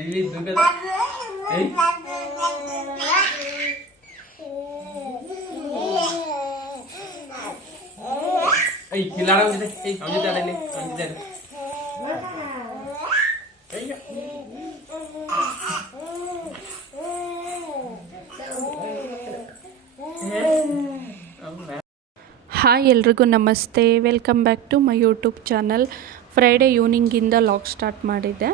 ಇಲ್ಲಿ ಐ. ಹೌದಾ? ಹಾಯ್ ಎಲ್ರಿಗೂ ನಮಸ್ತೆ. Welcome back to my YouTube channel Friday ಈವ್ನಿಂಗಿಂದ log start ಮಾಡಿದ್ದೆ.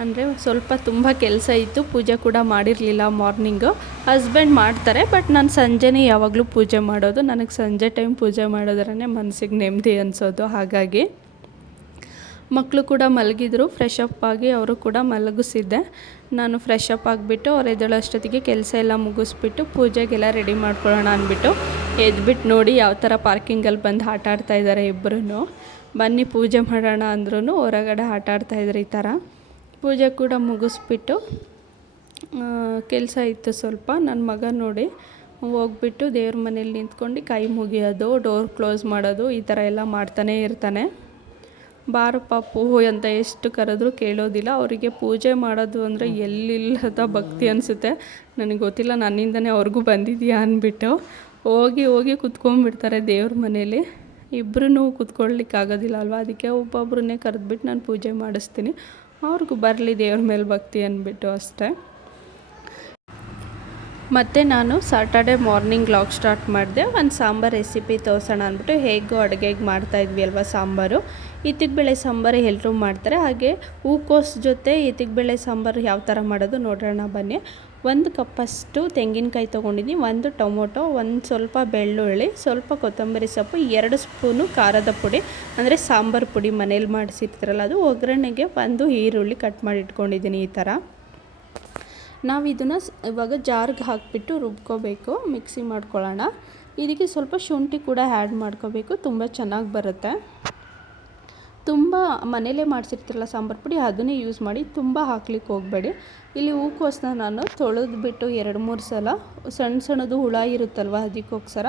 ಅಂದರೆ ಸ್ವಲ್ಪ ತುಂಬ ಕೆಲಸ ಇತ್ತು, ಪೂಜೆ ಕೂಡ ಮಾಡಿರಲಿಲ್ಲ ಮಾರ್ನಿಂಗು ಹಸ್ಬೆಂಡ್ ಮಾಡ್ತಾರೆ ಬಟ್ ನಾನು ಸಂಜೆನೇ ಯಾವಾಗಲೂ ಪೂಜೆ ಮಾಡೋದು. ನನಗೆ ಸಂಜೆ ಟೈಮ್ ಪೂಜೆ ಮಾಡೋದ್ರೇ ಮನಸ್ಸಿಗೆ ನೆಮ್ಮದಿ ಅನಿಸೋದು, ಹಾಗಾಗಿ. ಮಕ್ಕಳು ಕೂಡ ಮಲಗಿದ್ರು ಫ್ರೆಶ್ ಅಪ್ ಆಗಿ ಅವರು ಕೂಡ ಮಲಗಿಸಿದ್ದೆ. ನಾನು ಫ್ರೆಶ್ ಅಪ್ ಆಗಿಬಿಟ್ಟು ಅವ್ರು ಎದ್ದೇಳೋಷ್ಟೊತ್ತಿಗೆ ಕೆಲಸ ಎಲ್ಲ ಮುಗಿಸ್ಬಿಟ್ಟು ಪೂಜೆಗೆಲ್ಲ ರೆಡಿ ಮಾಡ್ಕೊಳ್ಳೋಣ ಅಂದ್ಬಿಟ್ಟು ಎದ್ಬಿಟ್ಟು ನೋಡಿ ಯಾವ ಥರ ಪಾರ್ಕಿಂಗಲ್ಲಿ ಬಂದು ಆಟ ಆಡ್ತಾ ಇದ್ದಾರೆ ಇಬ್ಬರೂ ಬನ್ನಿ ಪೂಜೆ ಮಾಡೋಣ ಅಂದ್ರೂ ಹೊರಗಡೆ ಆಟ ಆಡ್ತಾಯಿದ್ರು ಈ ಥರ ಪೂಜೆ ಕೂಡ ಮುಗಿಸ್ಬಿಟ್ಟು ಕೆಲಸ ಇತ್ತು ಸ್ವಲ್ಪ. ನನ್ನ ಮಗ ನೋಡಿ ಹೋಗ್ಬಿಟ್ಟು ದೇವ್ರ ಮನೇಲಿ ನಿಂತ್ಕೊಂಡು ಕೈ ಮುಗಿಯೋದು ಡೋರ್ ಕ್ಲೋಸ್ ಮಾಡೋದು, ಈ ಥರ ಎಲ್ಲ ಮಾಡ್ತಾನೇ ಇರ್ತಾನೆ. ಬಾರು ಪಾಪು ಅಂತ ಎಷ್ಟು ಕರೆದ್ರೂ ಕೇಳೋದಿಲ್ಲ. ಅವರಿಗೆ ಪೂಜೆ ಮಾಡೋದು ಅಂದರೆ ಎಲ್ಲಿಲ್ಲದ ಭಕ್ತಿ ಅನಿಸುತ್ತೆ. ನನಗೆ ಗೊತ್ತಿಲ್ಲ, ನನ್ನಿಂದನೇ ಅವ್ರಿಗೂ ಬಂದಿದೆಯಾ ಅಂದ್ಬಿಟ್ಟು ಹೋಗಿ ಹೋಗಿ ಕುತ್ಕೊಂಡ್ಬಿಡ್ತಾರೆ ದೇವ್ರ ಮನೇಲಿ. ಇಬ್ಬರೂ ಕುತ್ಕೊಳ್ಲಿಕ್ಕಾಗೋದಿಲ್ಲ ಅಲ್ವಾ? ಅದಕ್ಕೆ ಒಬ್ಬೊಬ್ರನ್ನೇ ಕರೆದ್ಬಿಟ್ಟು ನಾನು ಪೂಜೆ ಮಾಡಿಸ್ತೀನಿ. ಅವ್ರಿಗೂ ಬರಲಿ ದೇವ್ರ ಮೇಲೆ ಭಕ್ತಿ ಅಂದ್ಬಿಟ್ಟು ಅಷ್ಟೇ. ಮತ್ತು ನಾನು ಸಾಟರ್ಡೆ ಮಾರ್ನಿಂಗ್ ಲಾಗ್ ಸ್ಟಾರ್ಟ್ ಮಾಡಿದೆ. ಒಂದು ಸಾಂಬಾರು ರೆಸಿಪಿ ತೋರಿಸೋಣ ಅಂದ್ಬಿಟ್ಟು ಹೇಗೂ ಅಡುಗೆಗೆ ಮಾಡ್ತಾಯಿದ್ವಿ ಅಲ್ವಾ ಸಾಂಬಾರು. ಬೇಳೆ ಸಾಂಬಾರು ಎಲ್ಲರೂ ಮಾಡ್ತಾರೆ. ಹಾಗೆ ಹೂಕೋಸು ಜೊತೆ ಬೇಳೆ ಸಾಂಬಾರು ಯಾವ ಥರ ಮಾಡೋದು ನೋಡೋಣ ಬನ್ನಿ. ಒಂದು ಕಪ್ಪಷ್ಟು ತೆಂಗಿನಕಾಯಿ ತೊಗೊಂಡಿದ್ದೀನಿ. ಒಂದು ಟೊಮೊಟೊ, ಒಂದು ಸ್ವಲ್ಪ ಬೆಳ್ಳುಳ್ಳಿ, ಸ್ವಲ್ಪ ಕೊತ್ತಂಬರಿ ಸೊಪ್ಪು, ಎರಡು ಸ್ಪೂನು ಖಾರದ ಪುಡಿ. ಅಂದರೆ ಸಾಂಬಾರು ಪುಡಿ ಮನೇಲಿ ಮಾಡಿಸಿರ್ತಾರಲ್ಲ, ಅದು ಒಗ್ಗರಣೆಗೆ ಒಂದು ಈರುಳ್ಳಿ ಕಟ್ ಮಾಡಿ ಇಟ್ಕೊಂಡಿದ್ದೀನಿ ಈ ಥರ. ನಾವು ಇದನ್ನು ಇವಾಗ ಜಾರ್ಗೆ ಹಾಕಿಬಿಟ್ಟು ರುಬ್ಕೋಬೇಕು. ಮಿಕ್ಸಿ ಮಾಡ್ಕೊಳ್ಳೋಣ. ಇದಕ್ಕೆ ಸ್ವಲ್ಪ ಶುಂಠಿ ಕೂಡ ಆ್ಯಡ್ ಮಾಡ್ಕೋಬೇಕು. ತುಂಬ ಚೆನ್ನಾಗಿ ಬರುತ್ತೆ. ತುಂಬ ಮನೇಲೇ ಮಾಡಿಸಿರ್ತಿರಲ್ಲ ಸಾಂಬಾರು ಪುಡಿ, ಅದನ್ನೇ ಯೂಸ್ ಮಾಡಿ ತುಂಬ ಹಾಕ್ಲಿಕ್ಕೆ ಹೋಗಬೇಡಿ. ಇಲ್ಲಿ ಹೂಕೋಸನ್ನ ನಾನು ತೊಳೆದ್ಬಿಟ್ಟು ಎರಡು ಮೂರು ಸಲ ಸಣ್ಣ ಸಣ್ಣದು ಹುಳ ಇರುತ್ತಲ್ವ ಅದಕ್ಕೋಸ್ಕರ,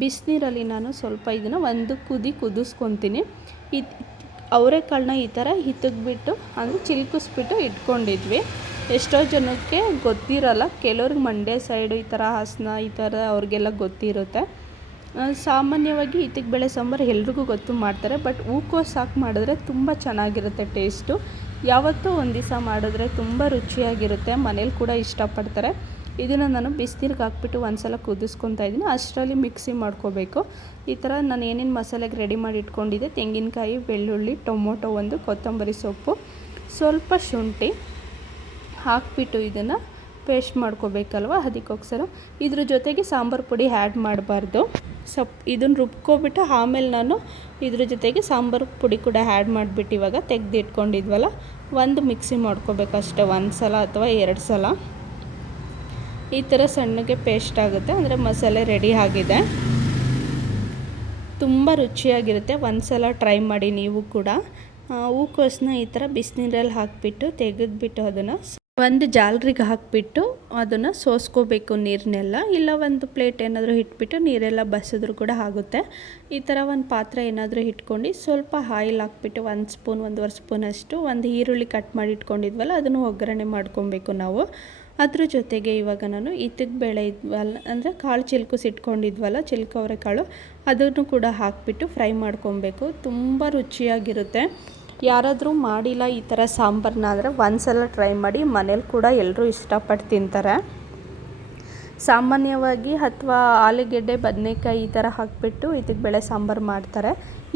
ಬಿಸಿನೀರಲ್ಲಿ ನಾನು ಸ್ವಲ್ಪ ಇದನ್ನು ಒಂದು ಕುದಿ ಕುದಿಸ್ಕೊತೀನಿ. ಅವರೆಕಾಳನ್ನ ಈ ಥರ ಹಿತ್ತಗ್ಬಿಟ್ಟು ಅಂದರೆ ಚಿಲ್ಕಿಸ್ಬಿಟ್ಟು ಇಟ್ಕೊಂಡಿದ್ವಿ. ಎಷ್ಟೋ ಜನಕ್ಕೆ ಗೊತ್ತಿರಲ್ಲ, ಕೆಲವ್ರಿಗೆ ಮಂಡ್ಯ ಸೈಡು ಈ ಥರ ಹಾಸನ ಈ ಥರ ಅವ್ರಿಗೆಲ್ಲ ಗೊತ್ತಿರುತ್ತೆ. ಸಾಮಾನ್ಯವಾಗಿ ಇತ್ತಿಗೆ ಬೇಳೆ ಸಾಂಬಾರು ಎಲ್ರಿಗೂ ಗೊತ್ತು ಮಾಡ್ತಾರೆ, ಬಟ್ ಹೂಕೋಸು ಹಾಕಿ ಮಾಡಿದ್ರೆ ತುಂಬ ಚೆನ್ನಾಗಿರುತ್ತೆ ಟೇಸ್ಟು. ಯಾವತ್ತೂ ಒಂದು ದಿವಸ ಮಾಡಿದ್ರೆ ತುಂಬ ರುಚಿಯಾಗಿರುತ್ತೆ, ಮನೇಲಿ ಕೂಡ ಇಷ್ಟಪಡ್ತಾರೆ. ಇದನ್ನು ನಾನು ಬಿಸಿನೀರಿಗೆ ಹಾಕ್ಬಿಟ್ಟು ಒಂದು ಸಲ ಕುದಿಸ್ಕೊತಾ ಇದ್ದೀನಿ. ಅಷ್ಟರಲ್ಲಿ ಮಿಕ್ಸಿ ಮಾಡ್ಕೋಬೇಕು. ಈ ಥರ ನಾನು ಏನೇನು ಮಸಾಲೆಗೆ ರೆಡಿ ಮಾಡಿ ಇಟ್ಕೊಂಡಿದ್ದೆ, ತೆಂಗಿನಕಾಯಿ, ಬೆಳ್ಳುಳ್ಳಿ, ಟೊಮೊಟೊ ಒಂದು, ಕೊತ್ತಂಬರಿ ಸೊಪ್ಪು, ಸ್ವಲ್ಪ ಶುಂಠಿ ಹಾಕ್ಬಿಟ್ಟು ಇದನ್ನು ಪೇಸ್ಟ್ ಮಾಡ್ಕೋಬೇಕಲ್ವ? ಅದಕ್ಕೋಸ್ಕರ ಇದ್ರ ಜೊತೆಗೆ ಸಾಂಬಾರು ಪುಡಿ ಆ್ಯಡ್ ಮಾಡಬಾರ್ದು. ಸಪ್, ಇದನ್ನು ರುಬ್ಕೊಬಿಟ್ಟು ಆಮೇಲೆ ನಾನು ಇದ್ರ ಜೊತೆಗೆ ಸಾಂಬಾರು ಪುಡಿ ಕೂಡ ಆ್ಯಡ್ ಮಾಡಿಬಿಟ್ಟು ಇವಾಗ ತೆಗೆದಿಟ್ಕೊಂಡಿದ್ವಲ್ಲ, ಒಂದು ಮಿಕ್ಸಿ ಮಾಡ್ಕೋಬೇಕು ಅಷ್ಟೇ. ಒಂದು ಸಲ ಅಥವಾ ಎರಡು ಸಲ. ಈ ಥರ ಸಣ್ಣಗೆ ಪೇಸ್ಟ್ ಆಗುತ್ತೆ. ಅಂದರೆ ಮಸಾಲೆ ರೆಡಿ ಆಗಿದೆ. ತುಂಬ ರುಚಿಯಾಗಿರುತ್ತೆ. ಒಂದು ಸಲ ಟ್ರೈ ಮಾಡಿ ನೀವು ಕೂಡ. ಹೂಕೋಸನ್ನ ಈ ಥರ ಬಿಸಿನೀರಲ್ಲಿ ಹಾಕಿಬಿಟ್ಟು ತೆಗೆದುಬಿಟ್ಟು ಅದನ್ನು ಒಂದು ಜಾಲ್ರಿಗೆ ಹಾಕಿಬಿಟ್ಟು ಅದನ್ನು ಸೋಸ್ಕೋಬೇಕು ನೀರನ್ನೆಲ್ಲ ಇಲ್ಲ ಒಂದು ಪ್ಲೇಟ್ ಏನಾದರೂ ಇಟ್ಬಿಟ್ಟು ನೀರೆಲ್ಲ ಬಸಿದ್ರು ಕೂಡ ಆಗುತ್ತೆ. ಈ ಥರ ಒಂದು ಪಾತ್ರೆ ಏನಾದರೂ ಇಟ್ಕೊಂಡು ಸ್ವಲ್ಪ ಆಯಿಲ್ ಹಾಕ್ಬಿಟ್ಟು ಒಂದು ಸ್ಪೂನ್ ಒಂದೂವರೆ ಸ್ಪೂನಷ್ಟು ಒಂದು ಈರುಳ್ಳಿ ಕಟ್ ಮಾಡಿ ಇಟ್ಕೊಂಡಿದ್ವಲ್ಲ, ಅದನ್ನು ಒಗ್ಗರಣೆ ಮಾಡ್ಕೊಬೇಕು ನಾವು. ಅದ್ರ ಜೊತೆಗೆ ಇವಾಗ ನಾನು ಇತ್ತಿಗೆ ಬೇಳೆ ಇದ್ವಲ್ಲ, ಅಂದರೆ ಕಾಳು ಚಿಲ್ಕು ಇಟ್ಕೊಂಡಿದ್ವಲ್ಲ, ಚಿಲ್ಕವರೆ ಕಾಳು, ಅದನ್ನು ಕೂಡ ಹಾಕಿಬಿಟ್ಟು ಫ್ರೈ ಮಾಡ್ಕೊಬೇಕು. ತುಂಬ ರುಚಿಯಾಗಿರುತ್ತೆ. ಯಾರಾದರೂ ಮಾಡಿಲ್ಲ ಈ ಥರ ಸಾಂಬಾರನ್ನ ಅಂದರೆ ಒಂದು ಸಲ ಟ್ರೈ ಮಾಡಿ, ಮನೇಲಿ ಕೂಡ ಎಲ್ಲರೂ ಇಷ್ಟಪಟ್ಟು ತಿಂತಾರೆ. ಸಾಮಾನ್ಯವಾಗಿ ಅಥವಾ ಆಲೂಗೆಡ್ಡೆ, ಬದನೆಕಾಯಿ ಈ ಥರ ಹಾಕಿಬಿಟ್ಟು ಇದಕ್ಕೆ ಬೇಳೆ ಸಾಂಬಾರು ಮಾಡ್ತಾರೆ.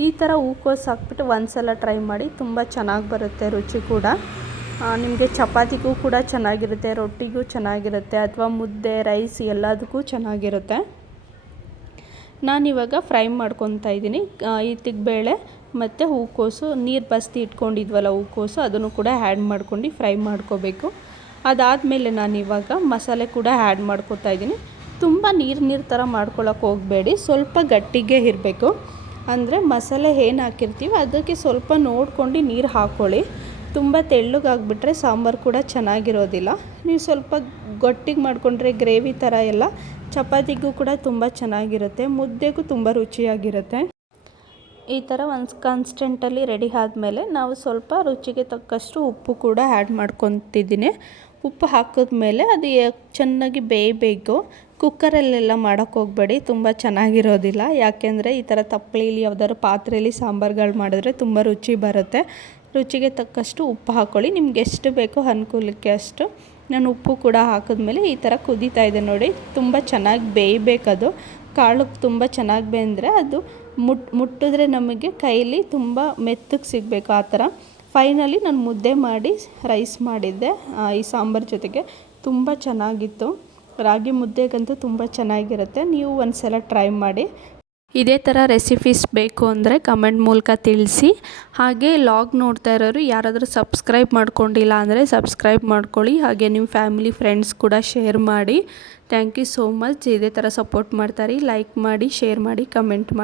ಈ ಥರ ಹೂಕೋಸು ಹಾಕ್ಬಿಟ್ಟು ಒಂದು ಸಲ ಟ್ರೈ ಮಾಡಿ, ತುಂಬ ಚೆನ್ನಾಗಿ ಬರುತ್ತೆ ರುಚಿ ಕೂಡ. ನಿಮಗೆ ಚಪಾತಿಗೂ ಕೂಡ ಚೆನ್ನಾಗಿರುತ್ತೆ, ರೊಟ್ಟಿಗೂ ಚೆನ್ನಾಗಿರುತ್ತೆ, ಅಥವಾ ಮುದ್ದೆ, ರೈಸ್ ಎಲ್ಲದಕ್ಕೂ ಚೆನ್ನಾಗಿರುತ್ತೆ. ನಾನಿವಾಗ ಫ್ರೈ ಮಾಡ್ಕೊತಾ ಇದ್ದೀನಿ. ಬೇಳೆ ಮತ್ತು ಹೂಕೋಸು, ನೀರು ಬಸ್ತಿ ಇಟ್ಕೊಂಡಿದ್ವಲ್ಲ ಹೂಕೋಸು, ಅದನ್ನು ಕೂಡ ಆ್ಯಡ್ ಮಾಡ್ಕೊಂಡು ಫ್ರೈ ಮಾಡ್ಕೋಬೇಕು. ಅದಾದಮೇಲೆ ನಾನು ಇವಾಗ ಮಸಾಲೆ ಕೂಡ ಆ್ಯಡ್ ಮಾಡ್ಕೋತಾ ಇದ್ದೀನಿ. ತುಂಬ ನೀರು ನೀರು ಥರ ಮಾಡ್ಕೊಳ್ಳೋಕೆ ಹೋಗಬೇಡಿ, ಸ್ವಲ್ಪ ಗಟ್ಟಿಗೆ ಇರಬೇಕು. ಅಂದರೆ ಮಸಾಲೆ ಏನು ಹಾಕಿರ್ತೀವಿ ಅದಕ್ಕೆ ಸ್ವಲ್ಪ ನೋಡ್ಕೊಂಡು ನೀರು ಹಾಕ್ಕೊಳ್ಳಿ ತುಂಬ ತೆಳ್ಳಗಾಗ್ಬಿಟ್ರೆ ಸಾಂಬಾರು ಕೂಡ ಚೆನ್ನಾಗಿರೋದಿಲ್ಲ. ನೀವು ಸ್ವಲ್ಪ ಗಟ್ಟಿಗೆ ಮಾಡಿಕೊಂಡ್ರೆ ಗ್ರೇವಿ ಥರ ಎಲ್ಲ, ಚಪಾತಿಗೂ ಕೂಡ ತುಂಬ ಚೆನ್ನಾಗಿರುತ್ತೆ, ಮುದ್ದೆಗೂ ತುಂಬ ರುಚಿಯಾಗಿರುತ್ತೆ. ಈ ಥರ ಒಂದು ಕಾನ್ಸ್ಟೆಂಟಲ್ಲಿ ರೆಡಿ ಆದಮೇಲೆ ನಾವು ಸ್ವಲ್ಪ ರುಚಿಗೆ ತಕ್ಕಷ್ಟು ಉಪ್ಪು ಕೂಡ ಆ್ಯಡ್ ಮಾಡ್ಕೊತಿದ್ದೀನಿ. ಉಪ್ಪು ಹಾಕಿದ್ಮೇಲೆ ಅದು ಚೆನ್ನಾಗಿ ಬೇಯಬೇಕು. ಕುಕ್ಕರಲ್ಲೆಲ್ಲ ಮಾಡೋಕ್ಕೆ ಹೋಗಬೇಡಿ, ತುಂಬ ಚೆನ್ನಾಗಿರೋದಿಲ್ಲ. ಯಾಕೆಂದರೆ ಈ ಥರ ತಪ್ಪಲೆಯಲ್ಲಿ ಯಾವ್ದಾದ್ರು ಪಾತ್ರೆಯಲ್ಲಿ ಸಾಂಬಾರುಗಳು ಮಾಡಿದ್ರೆ ತುಂಬ ರುಚಿ ಬರುತ್ತೆ. ರುಚಿಗೆ ತಕ್ಕಷ್ಟು ಉಪ್ಪು ಹಾಕ್ಕೊಳ್ಳಿ ನಿಮ್ಗೆ ಎಷ್ಟು ಬೇಕೋ ಅನುಕೂಲಕ್ಕೆ ಅಷ್ಟು ನಾನು ಉಪ್ಪು ಕೂಡ ಹಾಕಿದ್ಮೇಲೆ ಈ ಥರ ಕುದೀತಾ ಇದೆ ನೋಡಿ. ತುಂಬ ಚೆನ್ನಾಗಿ ಬೇಯಬೇಕದು. ಕಾಳು ತುಂಬ ಚೆನ್ನಾಗಿ ಬೆಂದರೆ ಅದು ಮುಟ್, ಮುಟ್ಟಿದ್ರೆ ನಮಗೆ ಕೈಲಿ ತುಂಬ ಮೆತ್ತಗೆ ಸಿಗಬೇಕು ಆ ಥರ. ಫೈನಲಿ ನಾನು ಮುದ್ದೆ ಮಾಡಿ ರೈಸ್ ಮಾಡಿದ್ದೆ. ಈ ಸಾಂಬಾರು ಜೊತೆಗೆ ತುಂಬ ಚೆನ್ನಾಗಿತ್ತು. ರಾಗಿ ಮುದ್ದೆಗಂತೂ ತುಂಬ ಚೆನ್ನಾಗಿರುತ್ತೆ. ನೀವು ಒಂದು ಸಲ ಟ್ರೈ ಮಾಡಿ. ಇದೇ ಥರ ರೆಸಿಪೀಸ್ ಬೇಕು ಅಂದರೆ ಕಮೆಂಟ್ ಮೂಲಕ ತಿಳಿಸಿ. ಹಾಗೆ ಲಾಗ್ ನೋಡ್ತಾ ಇರೋರು ಯಾರಾದರೂ ಸಬ್ಸ್ಕ್ರೈಬ್ ಮಾಡ್ಕೊಂಡಿಲ್ಲ ಅಂದರೆ ಸಬ್ಸ್ಕ್ರೈಬ್ ಮಾಡ್ಕೊಳ್ಳಿ. ಹಾಗೆ ನಿಮ್ಮ ಫ್ಯಾಮಿಲಿ ಫ್ರೆಂಡ್ಸ್ ಕೂಡ ಶೇರ್ ಮಾಡಿ. ಥ್ಯಾಂಕ್ ಯು ಸೋ ಮಚ್ ಇದೇ ಥರ ಸಪೋರ್ಟ್ ಮಾಡ್ತಾರೆ ಲೈಕ್ ಮಾಡಿ ಶೇರ್ ಮಾಡಿ ಕಮೆಂಟ್ ಮಾಡಿ.